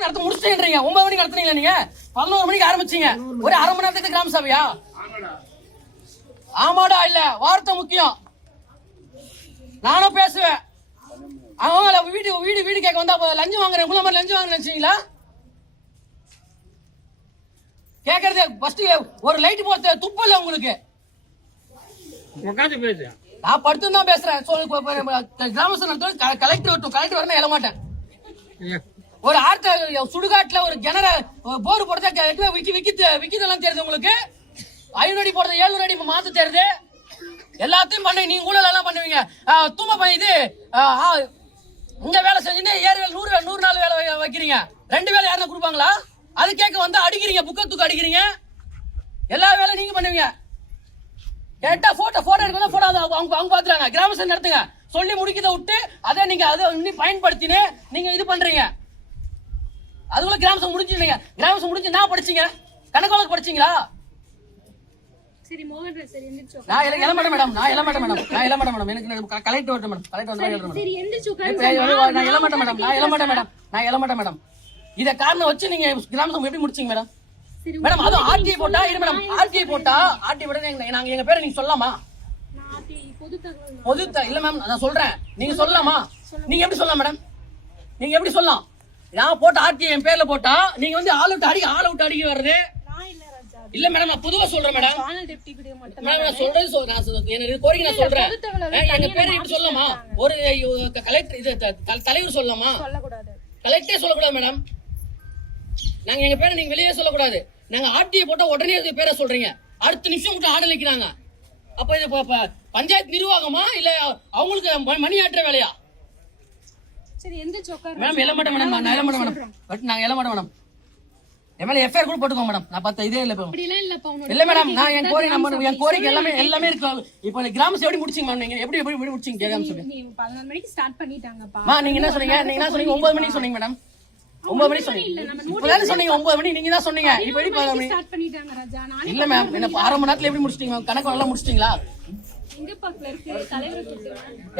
மணி நடத்த முடிச்சுட்டேன்றீங்க. 9 மணிக்கு நடத்துறீங்களா நீங்க? 11 மணிக்கு ஆரம்பிச்சீங்க. ஒரு அரை மணி நேரத்துக்கு கிராம சபையா? ஆமாடா இல்ல, வார்த்தை முக்கியம். நானும் பேசுவேன். அவங்க வீடு கேட்க வந்தா லஞ்சம் வாங்குறேன், உங்களை மாதிரி லஞ்சம் வாங்குறேன் நினைச்சீங்களா? கேக்குறது ஃபர்ஸ்ட் ஒரு லைட் போட்டு துப்பல உங்களுக்கு. நான் படுத்து தான் பேசுறேன். கிராம சபை கலெக்டர் வரட்டும், கலெக்டர் வரணும் எழ மாட்டேன். ஒரு ஆர்த்த சுடுகாட்டுல ஒரு ஜெனரல் போர் போடுறத விக்கிதெல்லாம் தெரியுது உங்களுக்கு. 500 அடி போடுறது 700 அடி மாத்து தெரியுது. எல்லாத்தையும் பண்ணி நீங்க ஊழல் எல்லாம் பண்ணுவீங்க. தூம இது இங்க வேலை செஞ்சுன்னு 100 நாள் வேலை வைக்கிறீங்க. 2 வேலை யாரும் கொடுப்பாங்களா? அது கேட்க வந்து அடிக்கிறீங்க, புக்கத்துக்கு அடிக்கிறீங்க. எல்லா வேலையும் நீங்க பண்ணுவீங்க. கேட்டா போட்டோ எடுக்க போட்டோ அவங்க பாத்துறாங்க. கிராம சபை நடத்துங்க சொல்லி முடிக்கத விட்டு அதை நீங்க இன்னும் பயன்படுத்தினு நீங்க இது பண்றீங்க. அதுக்குள்ள கிராம சபை முடிஞ்சுட்டீங்க. கிராம சபை முடிஞ்சு நான் படிச்சீங்க, கணக்கு வழக்கு படிச்சீங்களா? சரி மோகன் சரி எந்திரச்சு. நான் எழ மாட்டேன் மேடம். எனக்கு கலெக்டர் வரட்டும் மேடம். கலெக்டர் வந்து சரி எந்திரச்சு உட்கார்ந்து. நான் எழ மாட்டேன் மேடம். இத காரணம் வச்சு நீங்க கிராம சபை எப்படி முடிச்சீங்க மேடம்? மேடம் அது ஆர்டிஐ போட்டா இது மேடம். ஆர்டிஐ போட்டா நாங்க எங்க பேரை நீங்க சொல்லலாமா? பொது இல்ல மேம், நான் சொல்றேன். நீங்க சொல்லலாமா? நீங்க எப்படி சொல்லலாம் மேடம்? நீங்க எப்படி சொல்லலாம்? நான் போட்ட ஆர்டிஐ என் பேர்ல போட்டா நீங்க வந்து ஆல் அவுட் அடிக்க வருது இல்ல மேடம். நான் பொதுவா சொல்றேன் மேடம். நான் சொல்றது எனக்கு கோரிக்கை நான் சொல்றேன். எங்க பேரை எப்படி சொல்லலாமா? ஒரு கலெக்டர் இது தலைவர் சொல்லலாமா? கலெக்டரே சொல்லக்கூடாது மேடம். நாங்க எங்க பேரை நீங்க வெளியே சொல்லக்கூடாது. நாங்க ஆர்டிஐ போட்டா உடனே பேரை சொல்றீங்க. அடுத்த நிமிஷம் மட்டும் ஆர்டர் வைக்கிறாங்க. அப்ப இது பஞ்சாயத்து நிர்வாகமா இல்ல அவங்களுக்கு மணி ஆட்டுற வேலையா? சரி எந்திரச்சு உட்காருங்க மேடம். எழ மாட்டேன் மேடம். நான் எழ மாட்டேன் மேடம். பட் நாங்க எழ மாட்டேன் மேடம். எம்எல்ஏ எஃப்ஐஆர் கூட போட்டுக்கோங்க மேடம். நான் பார்த்த இதே இல்ல இல்ல மேடம். நான் என் கோரிக்கை எல்லாமே இருக்கு. இப்போ கிராம சபை எப்படி முடிச்சீங்க மேம்? நீங்க எப்படி முடிச்சீங்க கேட்காம சொல்லுங்க. 11 மணிக்கு ஸ்டார்ட் பண்ணிட்டாங்கப்பா. நீங்க என்ன சொன்னீங்க? 9 மணிக்கு சொன்னீங்க மேடம். 9 மணி சொன்னீங்க. இப்பதான் சொன்னீங்க 9 மணி நீங்க தான் சொன்னீங்க. இப்போ எப்படி ஸ்டார்ட் பண்ணிட்டாங்க ராஜா. நானே இல்ல மேம். என்ன 1/2 மணி நேரத்துல எப்படி முடிச்சிட்டீங்க? கணக்கு எல்லாம் முடிச்சிட்டீங்களா? எங்க பக்கத்துல இருக்கு தலைவர் கூப்பிடுங்க.